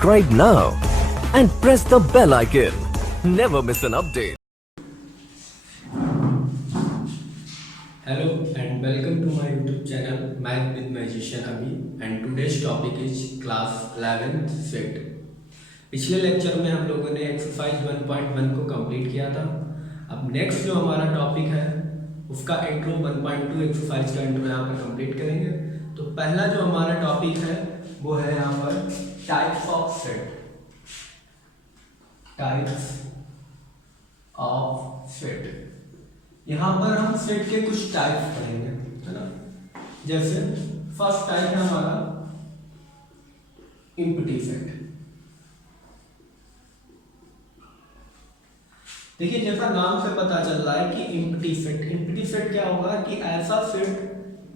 Subscribe now and press the bell icon. Never miss an update. Hello and welcome to my YouTube channel Math with Magician Abhi, and today's topic is class 11th set. पिछले lecture में हम लोगों ने exercise 1.1 को complete किया था। अब next जो हमारा टॉपिक है उसका इंट्रो 1.2 एक्सरसाइज का इंट्रो यहाँ पर कंप्लीट करेंगे। तो पहला जो हमारा टॉपिक है वो है यहाँ पर types of set. Types of set, यहाँ पर हम सेट के कुछ टाइप्स पढ़ेंगे, है ना। जैसे फर्स्ट टाइप है हमारा एम्प्टी सेट। देखिए जैसा नाम से पता चल रहा है कि एम्प्टी सेट, एम्प्टी सेट क्या होगा कि ऐसा सेट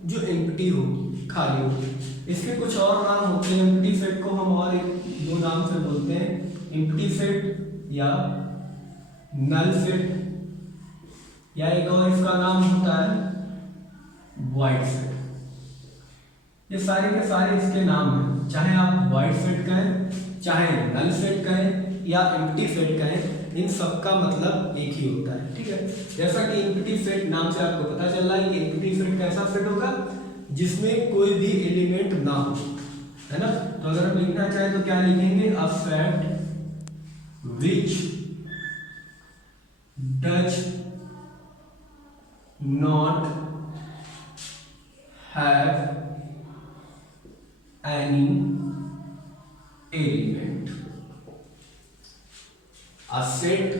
जो एम्प्टी हो, खाली हो। इसके कुछ और नाम होते हैं एम्प्टी सेट को, हम और दो नाम से बोलते हैं, एम्प्टी सेट या नल सेट, या एक और इसका नाम होता है वाइड सेट। ये सारे के सारे इसके नाम हैं, चाहे आप वाइड सेट कहें, चाहे नल सेट कहें या एम्प्टी सेट कहें, इन सब का मतलब एक ही होता है, ठीक है। जैसा कि एम्प्टी सेट नाम से आपको पता चल रहा है कि एम्प्टी सेट कैसा सेट होगा जिसमें कोई भी एलिमेंट ना हो, है ना। तो अगर हम लिखना चाहें तो क्या लिखेंगे, a set which does not have any element. A set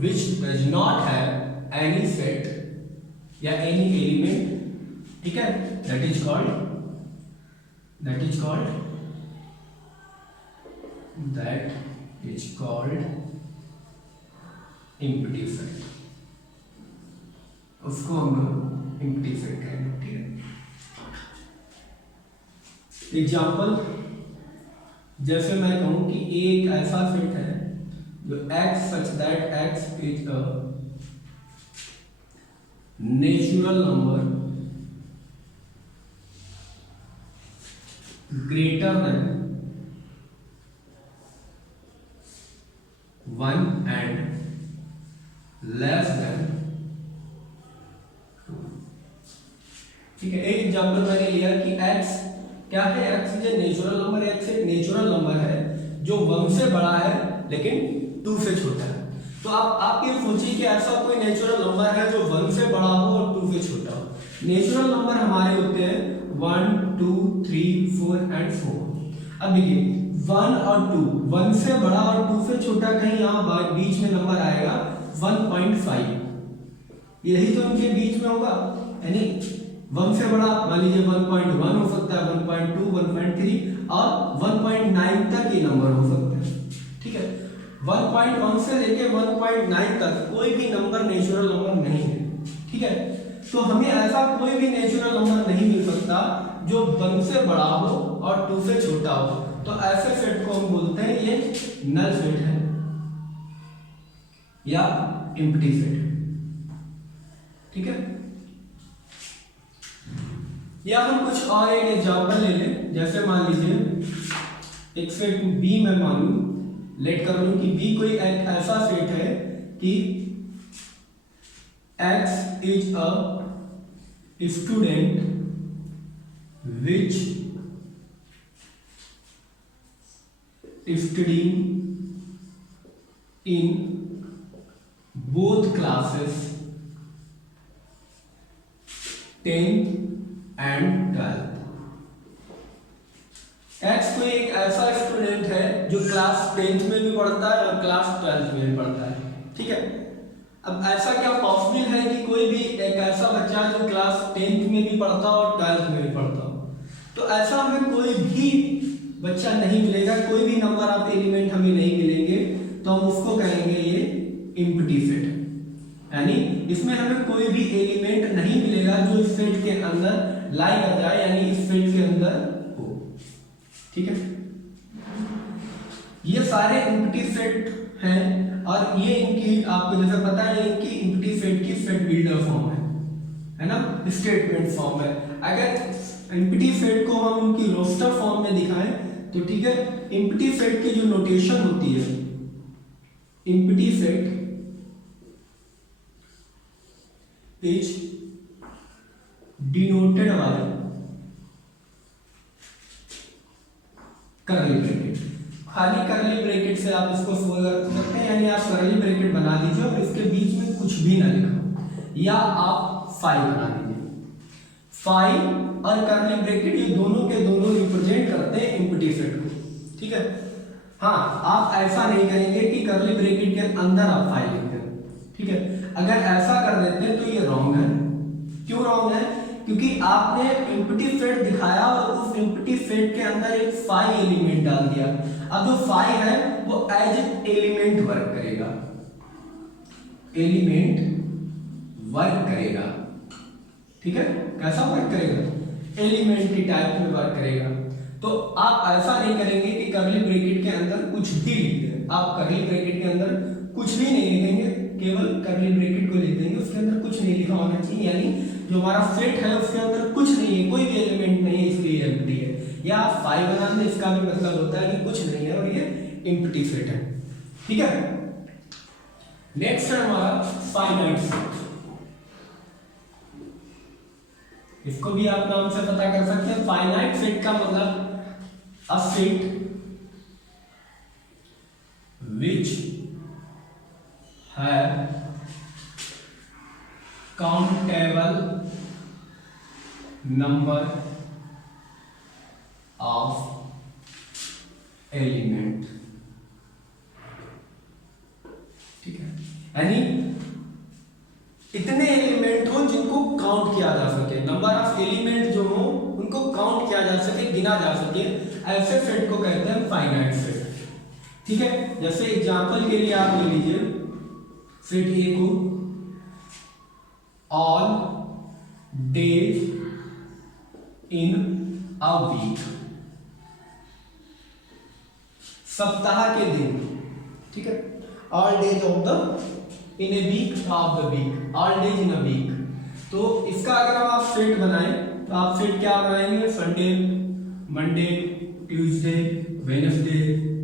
which does not have any set या any element, ठीक है, that is called empty set। उसको हम लोग एम्प्टी सेट कहेंगे, ठीक है। एग्जाम्पल, जैसे मैं कहूं कि एक ऐसा सेट है जो x such that x is a natural number greater than 1 and less than, ठीक है। एक एग्जांपल मैंने लिया कि x क्या है, x जो नेचुरल नंबर है, x एक नेचुरल नंबर है जो 1 से बड़ा है लेकिन 2 से छोटा है। तो आप ये सोचिए कि ऐसा कोई नेचुरल नंबर है जो 1 से बड़ा हो और 2 से छोटा हो। नेचुरल नंबर हमारे होते हैं 1 2 3 4 एंड 4। अब देखिए 1 और 2, 1 से बड़ा और 2 से छोटा कहीं यहाँ बीच में नंबर आएगा 1.5, यही तो इनके बीच में होगा, यानी 1 से बड़ा मान लीजिए 1.1 हो सकता है, 1.2 1.3 और 1.9 तक ये नंबर हो सकते हैं, ठीक है। 1.1 से लेके 1.9 तक कोई भी नंबर नेचुरल नंबर नहीं है, ठीक है। तो हमें ऐसा कोई भी नेचुरल नंबर नहीं मिल सकता जो 1 से बड़ा हो और 2 से छोटा हो। तो ऐसे सेट को हम बोलते हैं ये नल सेट है या एम्प्टी सेट, ठीक है। या हम कुछ और एक एग्जांपल ले लें, जैसे मान लीजिए एक सेट B में मानूं, लेट कर लूं कि B कोई एक ऐसा सेट है कि X is a student which studying in both classes 10th and 12th। X कोई एक ऐसा स्टूडेंट है जो क्लास 10th में भी पढ़ता है और क्लास 12th में भी पढ़ता है, ठीक है। अब ऐसा क्या पॉसिबल है कि कोई भी एक ऐसा बच्चा जो क्लास 10th में भी पढ़ता हो और 12th में भी पढ़ता हो? तो ऐसा हमें कोई भी बच्चा नहीं मिलेगा, कोई भी नंबर आप एलिमेंट हमें नहीं मिलेंगे, तो हम उसको कहेंगे ये एम्प्टी सेट, यानी इसमें हमें कोई भी एलिमेंट नहीं मिलेगा जो इस सेट के अंदर लाई कर जाए, यानी इस सेट के अंदर हो, ठीक है। ये सारे एम्प्टी सेट हैं और ये इनकी आपको जैसा पता है ये इनकी एम्प्टी सेट की सेट बिल्डर फॉर्म है ना, स्टेटमेंट फॉर्म है। अगर एम्प्टी सेट को हम उनकी रोस्टर फॉर्म में दिखाएं तो ठीक है, एम्प्टी सेट की जो नोटेशन होती है, empty set is denoted by करली ब्रैकेट। खाली करली ब्रैकेट से आप इसको शो कर सकते हैं, यानी आप करली ब्रैकेट बना दीजिए और इसके बीच में कुछ भी ना लिखो, या आप फाई बना दीजिए। फाई और करली ब्रैकेट ये दोनों के दोनों रिप्रेजेंट करते हैं एम्प्टी सेट को, ठीक है। हाँ, आप ऐसा नहीं करेंगे कि करली ब्रैकेट के अंदर आप फाई लिख दें, ठीक है। अगर ऐसा कर देते हैं तो ये रॉन्ग है। क्यों रॉन्ग है? क्योंकि आपने एम्प्टी सेट दिखाया और उस एम्प्टी सेट के अंदर एक फाई एलिमेंट डाल दिया। अब जो फाई है वो एज एलिमेंट वर्क करेगा, एलिमेंट वर्क करेगा, ठीक है। कैसा वर्क करेगा? एलिमेंट की टाइप में वर्क करेगा। तो आप ऐसा नहीं करेंगे कि करली ब्रैकेट के अंदर कुछ भी लिख दें। आप करली ब्रैकेट के अंदर कुछ भी नहीं लिखेंगे, केवल करली ब्रैकेट को लिख देंगे, उसके अंदर कुछ नहीं लिखा होना चाहिए, यानी जो हमारा सेट है उसके अंदर कुछ नहीं है, कोई भी एलिमेंट नहीं है, इसलिए एम्प्टी है। या आप फाई बना दें, इसका भी मतलब होता है कि कुछ नहीं है और ये एम्प्टी सेट है, ठीक है। नेक्स्ट है हमारा फाइनाइट सेट। इसको भी आप नाम से पता कर सकते हैं। फाइनाइट सेट का मतलब अ सेट विच है countable number of element, ठीक है। यानी इतने एलिमेंट हो जिनको काउंट किया जा सके, नंबर ऑफ एलिमेंट जो हो उनको काउंट किया जा सके, गिना जा सके, ऐसे सेट को कहते हैं फाइनाइट सेट, ठीक है। जैसे एग्जांपल के लिए आप ले लीजिए सेट ए को, all days in a week, सप्ताह के दिन, ठीक है। all days of the in a week of the week, all days in a week। तो इसका अगर हम आप सेट बनाएं तो आप सेट क्या बनाएंगे? Sunday, Monday, Tuesday, Wednesday,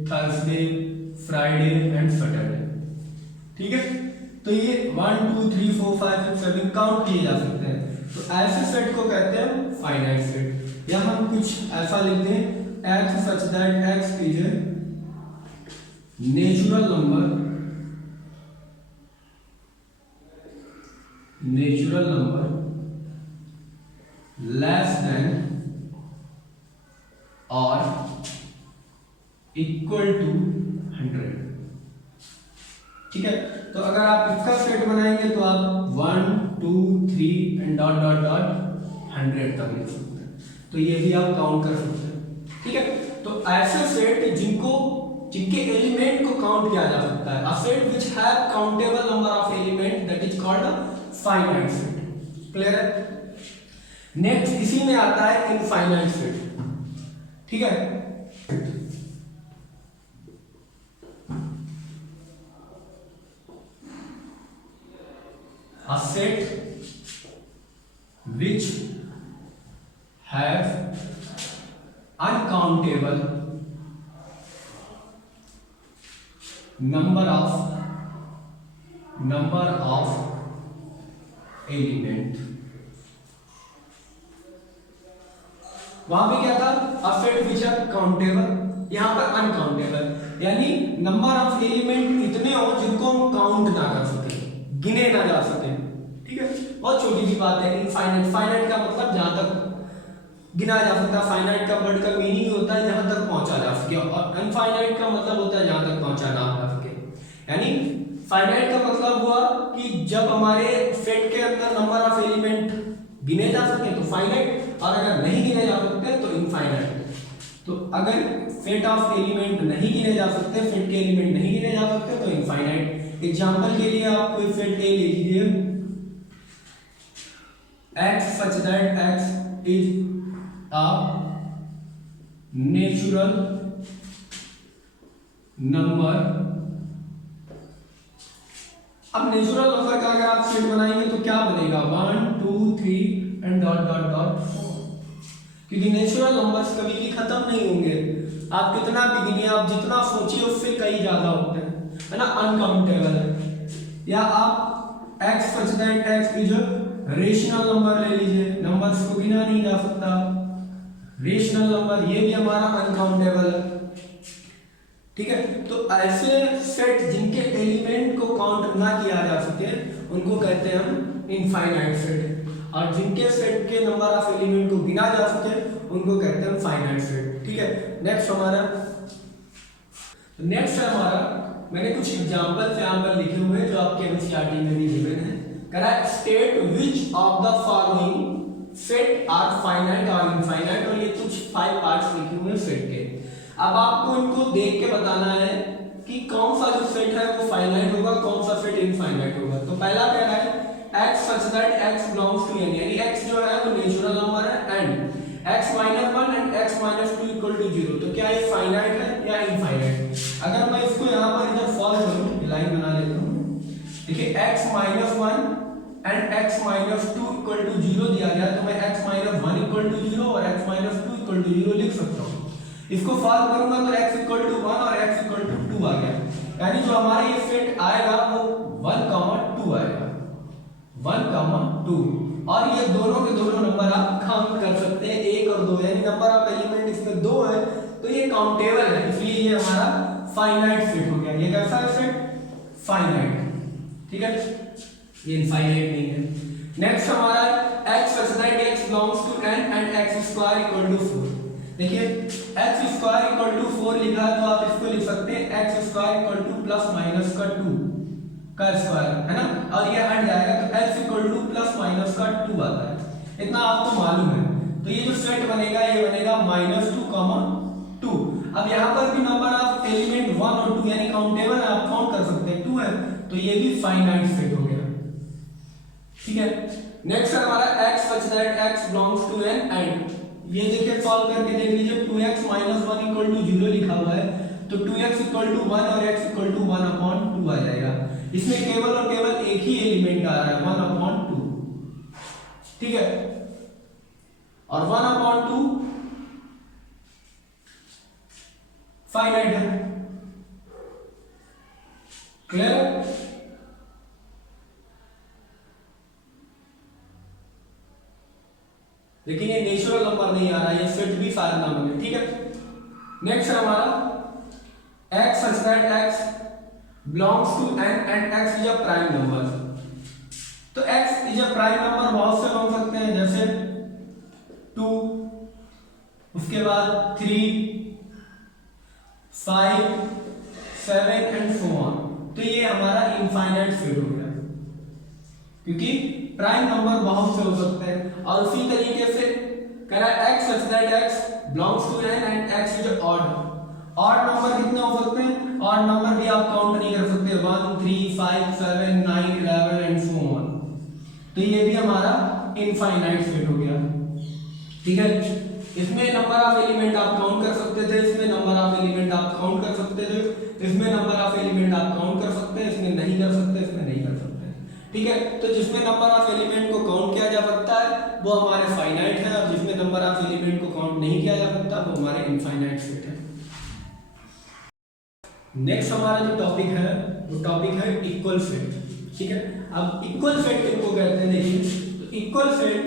Thursday, Friday and Saturday, ठीक है। तो ये 1 2 3 4 5 6 7 काउंट किए जा सकते हैं। तो ऐसे सेट को कहते हैं फाइनाइट सेट। या हम कुछ ऐसा लिखते हैं, x such that x is a natural number less than or equal to 100, ठीक है। तो अगर आप इसका सेट बनाएंगे तो आप 1 2 3 एंड डॉट डॉट डॉट 100 तक लिख सकते हैं। तो ये भी आप काउंट कर सकते हैं, ठीक है। तो ऐसे सेट जिनके एलिमेंट को काउंट किया जा सकता है, a set which have countable number of element, that is called a finite set. Clear है? नेक्स्ट इसी में आता है इनफाइनाइट सेट, ठीक है। A set which have uncountable number of element। वहां पे क्या था? A set which are countable, यहां पर अनकाउंटेबल, यानी नंबर ऑफ एलिमेंट इतने हो जिनको हम काउंट ना कर सके, गिने ना जा सके, ठीक है। बहुत छोटी सी बात है। इनफाइनाइट, फाइनाइट का मतलब जहां तक गिना जा सकता है, फाइनाइट का वर्ड का मीनिंग होता है जहां तक पहुंचा जा सके, और अनफाइनाइट का मतलब होता है जहां तक पहुंचा ना जा सके। यानी फाइनाइट का मतलब हुआ कि जब हमारे सेट के अंदर नंबर ऑफ एलिमेंट गिने जा सके तो फाइनाइट, और अगर नहीं गिने जा सकते तो इनफाइनाइट। तो अगर सेट ऑफ एलिमेंट नहीं गिने जा सकते, सेट के एलिमेंट नहीं गिने जा सकते तो इनफाइनाइट। एग्जांपल के लिए आप कोई सेट ए ले लीजिए, x such that x is a natural number। अब नेचुरल नंबर का अगर आप सेट बनाएंगे तो क्या बनेगा? 1 2 3 एंड डॉट डॉट डॉट, क्योंकि नेचुरल नंबर्स कभी भी खत्म नहीं होंगे। आप कितना भी गिनिए, आप जितना सोचिए उससे कई ज्यादा होते हैं, है ना, अनकाउंटेबल है। या आप x such that x is rational number ले लीजिए, नंबर्स को गिना नहीं जा सकता, रेशनल नंबर, ये भी हमारा अनकाउंटेबल है। ठीक है, तो ऐसे सेट जिनके एलिमेंट को काउंट ना किया जा सके उनको कहते हैं हम इनफाइनाइट सेट, और जिनके सेट के नंबर ऑफ एलिमेंट को गिना जा सके उनको कहते हैं फाइनाइट सेट। ठीक है, नेक्स्ट है हमारा, मैंने कुछ एग्जांपल यहाँ पर लिखे हुए हैं जो आपके एनसीईआरटी में भी गिवन है। Correct state which of the following set are finite और इनफाइनाइट, और ये कुछ 5 पार्ट्स लिखे हुए हैं सेट के। अब आपको इनको देख के बताना है कि कौन सा जो सेट है वो फाइनाइट होगा, कौन सा सेट इनफाइनाइट होगा। तो पहला कह रहा है x such that x belongs to n, यानी x जो है वो नेचुरल नंबर है and x minus 1 and x minus 2 equal to 0। तो क्या ये फाइनाइट है या इनफाइनाइट? अगर मैं इसको यहाँ पर इधर सॉल्व करूँ, लाइन बना लेता हूँ, देखिए x minus 1 and x minus 2 equal to 0 दिया गया, तो मैं x minus 1 equal to 0 और x minus 2 equal to 0 लिख सकता हूँ। इसको सॉल्व करूंगा तो x equal to 1 और x equal to 2 आ गया, यानी जो हमारा ये सेट आएगा वो 1, 2 आएगा, 1, 2, और ये दोनों के दोनों नंबर आप काउंट कर सकते हैं, 1 और 2, यानी नंबर ऑफ एलिमेंट इसमें 2 है, तो ये काउंटेबल है, इसलिए ये हमारा फाइनाइट सेट हो गया। ये कैसा है सेट? फाइनाइट। ठीक है, ये इनफाइनाइट नहीं है। नेक्स्ट हमारा x such that x belongs to n and x square equal to 4। देखिए x स्क्वायर इक्वल टू 4 लिखा है, तो आप इसको लिख सकते हैं x square equal two plus minus का 2 का स्क्वायर, है ना, और ये हट जाएगा तो x equal two plus minus का 2 आता है, इतना आपको मालूम है। तो ये जो सेट बनेगा ये बनेगा -2, 2। अब यहाँ पर भी नंबर ऑफ एलिमेंट 1 और 2 यानी काउंटेबल है, आप काउंट कर सकते हैं, 2 है, तो ये भी फाइनाइट सेट हो गया। ठीक है, नेक्स्ट है हमारा x such that x belongs to n and ये देखिए सॉल्व करके देख लीजिए, 2x minus 1 equal to 0 लिखा हुआ है, तो 2x equal to 1 और x equal to 1/2 आ जाएगा। इसमें केवल और केवल एक ही एलिमेंट आ रहा है 1/2। ठीक है, और 1/2 फाइनाइट है, क्लियर? लेकिन ये नेचुरल नंबर नहीं आ रहा, ये सेट भी फाइल ना बने। ठीक है, नेक्स्ट है हमारा x such that x belongs to n and x is a prime number। तो x is a prime number बहुत से बन सकते हैं, जैसे 2, उसके बाद 3, 5, 7 and so on। तो ये हमारा इनफाइनाइट सेट हो गया, क्योंकि प्राइम नंबर बहुत से हो सकते हैं। और उसी तरीके से कह रहा है x such that x belongs to n and x is odd। Odd number कितने हो सकते हैं? ऑड नंबर भी आप काउंट नहीं कर सकते, 1, 3, 5, 7, 9, 11 एंड सो ऑन। तो ये भी हमारा इनफाइनाइट सेट हो गया। ठीक है, इसमें नंबर ऑफ एलिमेंट आप काउंट कर सकते थे, इसमें नंबर ऑफ एलिमेंट आप काउंट कर सकते थे, इसमें नंबर ऑफ एलिमेंट आप काउंट कर सकते हैं, इसमें नहीं कर सकते, इसमें नहीं कर सकते। ठीक है, तो जिसमें नंबर ऑफ एलिमेंट को काउंट किया जा सकता है वो हमारे फाइनाइट है, और जिसमें नंबर ऑफ एलिमेंट को काउंट नहीं किया जा सकता वो हमारे इनफाइनाइट सेट है। नेक्स्ट हमारा जो टॉपिक है वो टॉपिक है इक्वल सेट। ठीक है, अब इक्वल सेट किनको कहते हैं, देखिए, तो इक्वल सेट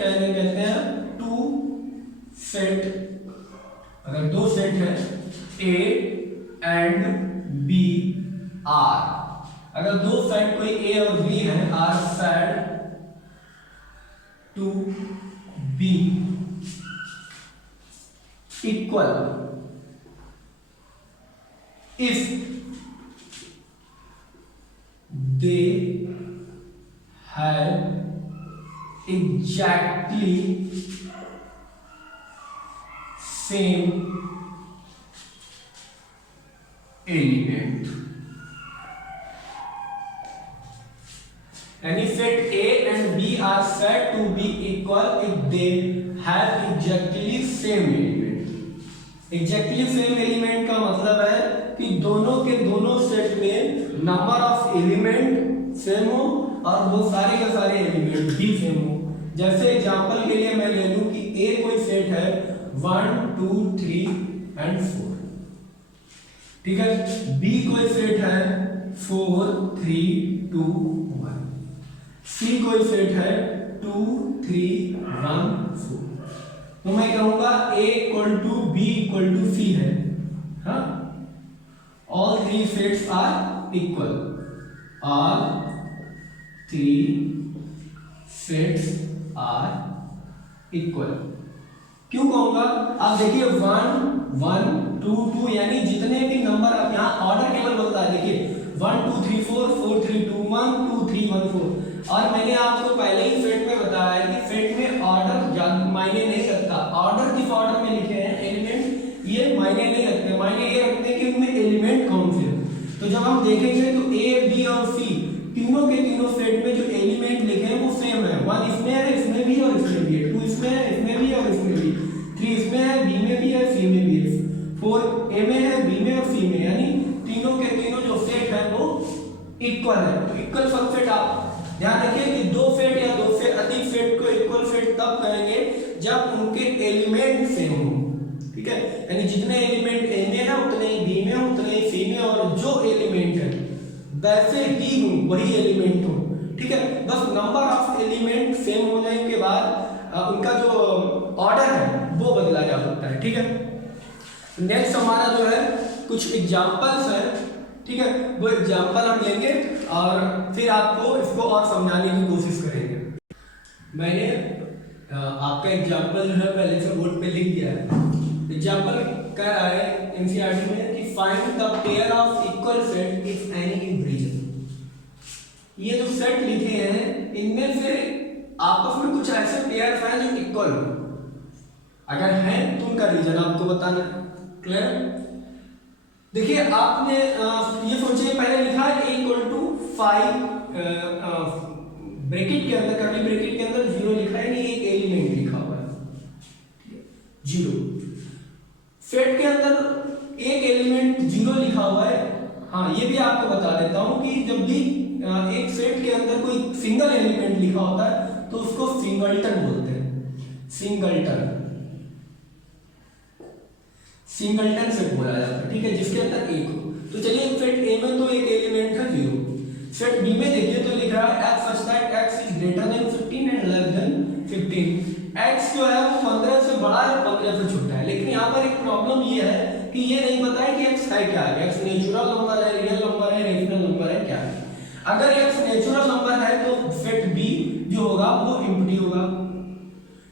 कहते हैं टू सेट, अगर दो सेट है A एंड B आर, अगर दो सेट कोई A और B है are set to B equal if they have exactly same element, यानी set A and B are said to be equal if they have exactly same element। Exactly same element का मतलब है कि दोनों के दोनों सेट में नंबर ऑफ एलिमेंट सेम हो और वो सारे के सारे एलिमेंट भी सेम हो। जैसे एग्जांपल के लिए मैं ले लूं कि ए कोई सेट है 1 2 3 एंड 4, ठीक है। बी कोई सेट है 4 3 2 1, सी कोई सेट है 2 3 1 4। तो मैं कहूंगा A equal to B equal to C है, हाँ। All three sets are equal, all three sets are equal. क्यों कहूंगा? आप देखिए 1 1 2 2 यानी जितने भी नंबर, अब यहाँ ऑर्डर केवल बदला है। देखिए 1 2 3 4 4 3 2 1 2 3 1 4। और मैंने आपको पहले ही सेट में बताया कि सेट में ऑर्डर मायने नहीं रखता। ऑर्डर किस ऑर्डर में लिखे हैं एलिमेंट, ये मायने नहीं रखते। मायने ये रखते हैं कि उनमें एलिमेंट कौन से। तो जब हम देखेंगे तो ए बी और सी तीनों के तीनों सेट में जो एलिमेंट लिखे हैं वो सेम है। 1 इसमें है, इसमें भी और इसमें भी है। 2 इसमें है, इसमें भी और इसमें भी। 3 इसमें है, बी में भी है, सी में भी है। 4 ए में है, बी में और सी में, यानी तीनों के तीनों जो सेट है वो इक्वल है। तो इक्वल सबसेट आप ध्यान रखिए कि दो सेट या दो से अधिक सेट को इक्वल सेट तब कहेंगे जब उनके एलिमेंट सेम हो, ठीक है। यानी जितने एलिमेंट ए में है उतने ही बी में, उतने ही सी में, और जो एलिमेंट है वैसे ही हो, वही एलिमेंट हो, ठीक है। बस नंबर ऑफ एलिमेंट सेम होने के बाद उनका जो ऑर्डर है वो बदला जा सकता है, ठीक है। नेक्स्ट हमारा जो है कुछ एग्जांपल्स है, ठीक है। वो एग्जांपल हम लेंगे और फिर आपको इसको और समझाने की कोशिश करेंगे। मैंने आपका एग्जांपल जो है पहले से बोर्ड पे लिख दिया है। एग्जांपल कह रहा है एनसीईआरटी में कि find the pair of equal set if any in reason. ये जो सेट लिखे हैं इनमें से आपस में कुछ ऐसे पेयर्स हैं जो इक्वल हो। अगर है तो उनका रीजन आपको बताना है। क्लियर? देखिए आपने ये सोचिए, पहले लिखा है a इक्वल टू 5 ब्रैकेट के अंदर, कर्ली ब्रैकेट के अंदर 0 लिखा है, नहीं एक एलिमेंट लिखा हुआ है 0। सेट के अंदर एक एलिमेंट 0 लिखा हुआ है। हाँ, ये भी आपको बता देता हूं कि जब भी एक सेट के अंदर कोई सिंगल एलिमेंट लिखा होता है तो उसको सिंगलटन बोलते हैं। सिंगलटन सेट बोला जाता है, ठीक है, जिसके अंदर एक हो। तो चलिए सेट ए में तो एक एलिमेंट है 0। सेट बी में देखिए तो लिख रहा है x such that x is greater than 15 and less than 15। x जो है वो 15 से बड़ा है, 15 से छोटा है। लेकिन यहाँ पर एक प्रॉब्लम ये है कि ये नहीं पता है कि x है क्या है। x नेचुरल नंबर है, रियल नंबर है, रेशनल नंबर है, क्या है। अगर x नेचुरल नंबर है तो सेट b जो होगा वो एम्प्टी होगा,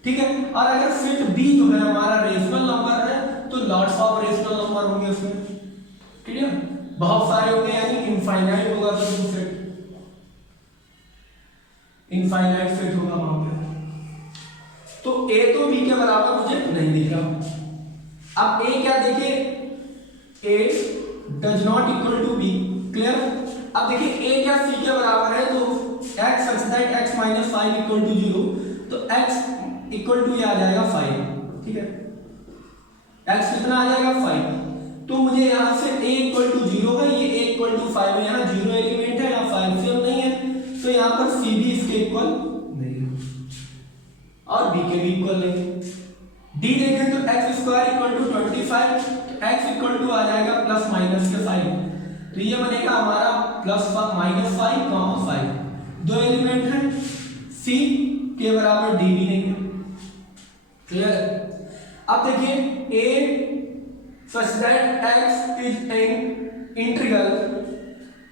ठीक है। और अगर सेट b जो है हमारा रेशनल नंबर है तो लॉट्स ऑफ रेशनल नंबर होंगे उसमें, ठीक है, बहुत सारे होंगे, यानी इनफाइनाइट होगा। तो सेट इनफाइनाइट सेट होगा वहां पे। तो a तो b के बराबर मुझे नहीं दिख रहा। अब a क्या, देखिए a does not equal to b। Clear? अब देखिए a क्या c के बराबर है, तो x such that x minus 5 equal to 0, तो x इक्वल टू आ जाएगा 5, ठीक है। x कितना आ जाएगा 5। तो मुझे यहाँ से a इक्वल टू 0 है, ये a इक्वल टू 5 है, यहाँ 0 एलिमेंट है, यहाँ 5 सेम नहीं है, तो यहाँ पर c भी इसके इक्वल नहीं है और b के भी इक्वल नहीं। d देखें तो x स्क्वायर इक्वल टू 25, तो x इक्वल टू आ जाएगा प्लस माइनस के 5, तो ये बनेगा हमारा प्लस माइनस 5 5। दो एलिमेंट है, c के बराबर d भी नहीं है। क्लियर? अब देखिए a such that x is an integral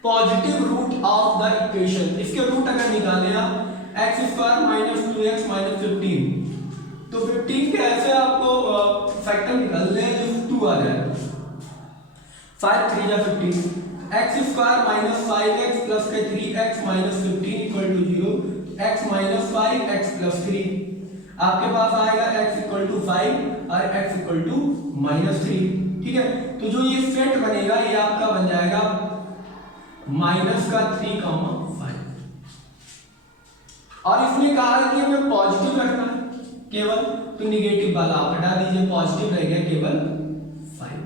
positive root of the equation. इसके रूट अगर निकालें आप x square minus 2x minus 15, तो 15 के ऐसे आपको फैक्टर निकालने हैं जो 2 आ जाएगा। 5 3 जा 15, x square minus 5x plus के 3x minus 15 equal to 0, x minus 5x plus 3। आपके पास आएगा x इक्वल टू 5 और x इक्वल टू माइनस 3, ठीक है। तो जो ये सेट बनेगा ये आपका बन जाएगा माइनस का 3 5। और इसमें कहा है कि हमें पॉजिटिव रखना है केवल, तो निगेटिव वाला आप हटा दीजिए, पॉजिटिव रह गया केवल 5।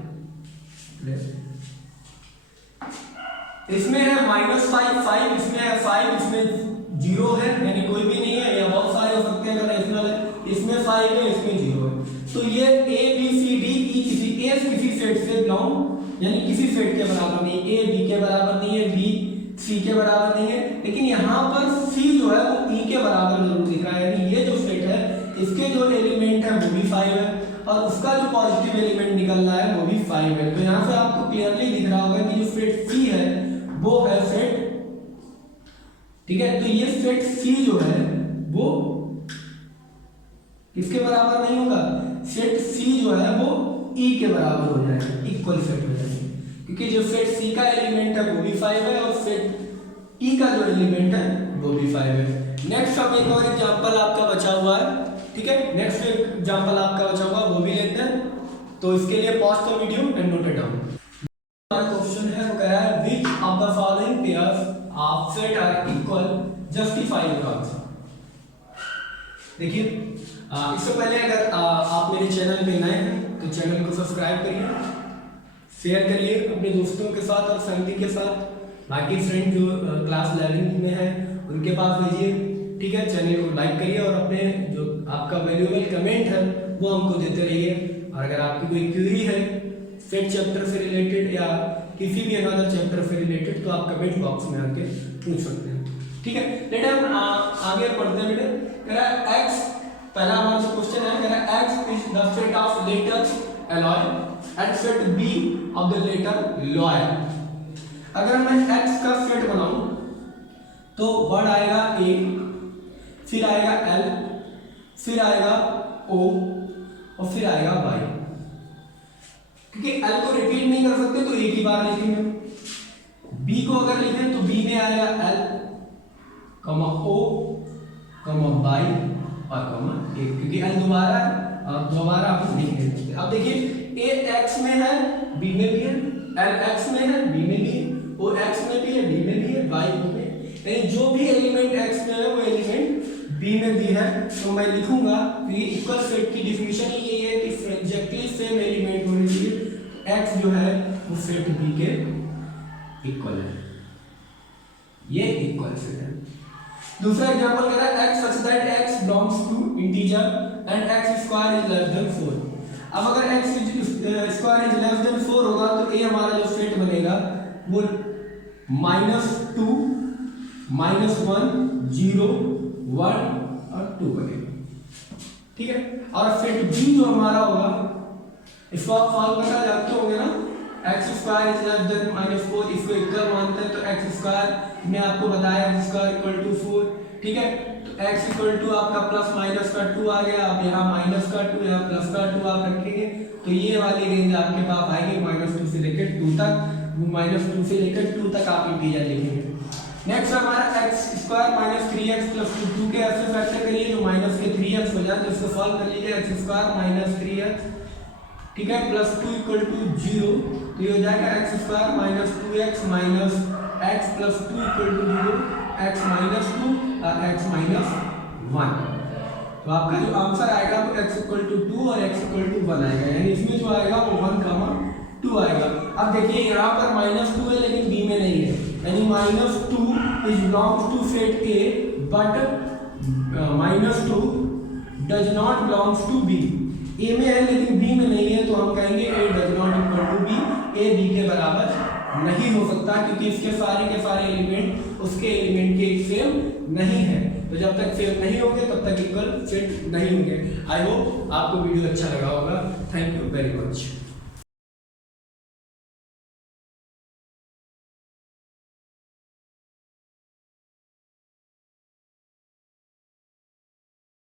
इसमें है माइनस 5 5, इसमें है 5, इसमें 0 है, यानी कोई भी नहीं है, या बहुत सारे हो सकते हैं। अगर 5 है, इसमें 0 है। तो ये A B C D E किसी सेट से बिलोंग, यानी किसी सेट के बराबर नहीं, ए बी के बराबर नहीं है, बी सी के बराबर नहीं है, लेकिन यहाँ पर सी जो है वो ई के बराबर जरूर दिख रहा है, यानी ये जो सेट है इसके जो एलिमेंट है वो भी 5 है और उसका जो पॉजिटिव एलिमेंट निकल रहा है वो भी 5 है। तो यहाँ से आपको क्लियरली दिख रहा होगा कि जो सेट सी है वो है सेट, ठीक है। तो ये सेट सी जो है वो किसके बराबर नहीं होगा, सेट सी जो है वो ई के बराबर हो जाएगा, इक्वल सेट हो जाएगा, क्योंकि जो सेट सी का एलिमेंट है वो भी 5 है और सेट ई का जो एलिमेंट है वो भी 5 है। नेक्स्ट अब एक और एग्जांपल आपका बचा हुआ है, ठीक है। नेक्स्ट एग्जांपल आपका बचा हुआ वो भी लेते हैं, तो इसके लिए pause the video and note it down. हमारा क्वेश्चन है वो कह रहा है which of the following pairs of set are equal, justify your answer. देखिए इससे पहले अगर आप मेरे चैनल पे नए हैं तो चैनल को सब्सक्राइब करिए, शेयर करिए अपने दोस्तों के साथ और फैमिली के साथ, बाकी फ्रेंड जो क्लास 11 में है उनके पास भेजिए, ठीक है। चैनल को लाइक करिए और अपने जो आपका वैल्यूएबल कमेंट है वो हमको देते रहिए। और अगर आपकी कोई क्वेरी है सेट चैप्टर से रिलेटेड या किसी भी अनदर चैप्टर से रिलेटेड तो आप कमेंट बॉक्स में आके पूछ सकते हैं, ठीक है। लेट हम आगे पढ़ते हैं बेटे। कह रहा है x, पहला हमारा क्वेश्चन है, कह रहा है x is the set of letters alloy and set b of the letter loy। अगर मैं x का सेट बनाऊं तो वर्ड आएगा a, फिर आएगा l, फिर आएगा o और फिर आएगा y। क्योंकि l को रिपीट नहीं कर सकते तो एक ही बार लिखेंगे, b को अगर लिखें तो b में आएगा l, o, y और a, क्योंकि l दोबारा है और दोबारा आप नहीं लिख सकते। अब देखिए a x में है, b में भी है, l x में है, b में भी है, o x में भी है, b में भी है, y में, यानी जो भी एलिमेंट x में है वो एलिमेंट b में भी है। तो मैं लिखूंगा तो ये इक्वल सेट की डिफिनीशन ही यही है कि एग्जैक्टली सेम एलिमेंट होने चाहिए, x जो है वो सेट b के इक्वल है, ये इक्वल सेट है। दूसरा एग्जांपल कह रहा है x such that x belongs to integer and x square is less than 4। अब अगर x square is less than 4 होगा तो a हमारा जो सेट बनेगा वो -2, -1, 0, 1 और 2 बनेगा, ठीक है। और सेट b जो हमारा होगा इसको आप सॉल्व करना जानते होंगे ना, x square is less than -4, इसको इक्वल मानते हैं तो x स्क्वायर में आपको बताया x स्क्वायर इक्वल टू 4, ठीक है। तो x इक्वल टू आपका प्लस माइनस का 2 आ गया, अब यहाँ माइनस का 2 यहाँ प्लस का 2 आप रखेंगे तो ये वाली रेंज आपके पास आएगी -2 से लेकर 2 तक, -2 से लेकर 2 तक आप इंटीजर लिखेंगे। नेक्स्ट हमारा x स्क्वायर -3x प्लस 2 के ऐसे फैक्टर करिए जो माइनस के 3x हो जाए, तो इसको सॉल्व कर लीजिए x स्क्वायर -3x, ठीक है, प्लस 2 इक्वल टू 0, तो ये हो जाएगा x square -2x minus x plus 2 equal to 0, x -2 और x -1। तो आपका जो आंसर आएगा वो x इक्वल टू 2 और x इक्वल टू 1 आएगा, यानी इसमें जो आएगा वो 1, 2 आएगा। अब देखिए यहाँ पर -2 है लेकिन b में नहीं है, यानी -2 is belongs to set a but -2 does not belongs to b। a में है लेकिन b में नहीं है तो हम कहेंगे a does not equal to b, a b के बराबर नहीं हो सकता क्योंकि इसके सारे के सारे एलिमेंट उसके एलिमेंट के सेम नहीं है। तो जब तक सेम नहीं होंगे तब तक इक्वल सेट नहीं होंगे। आई होप आपको वीडियो अच्छा लगा होगा। Thank you very much.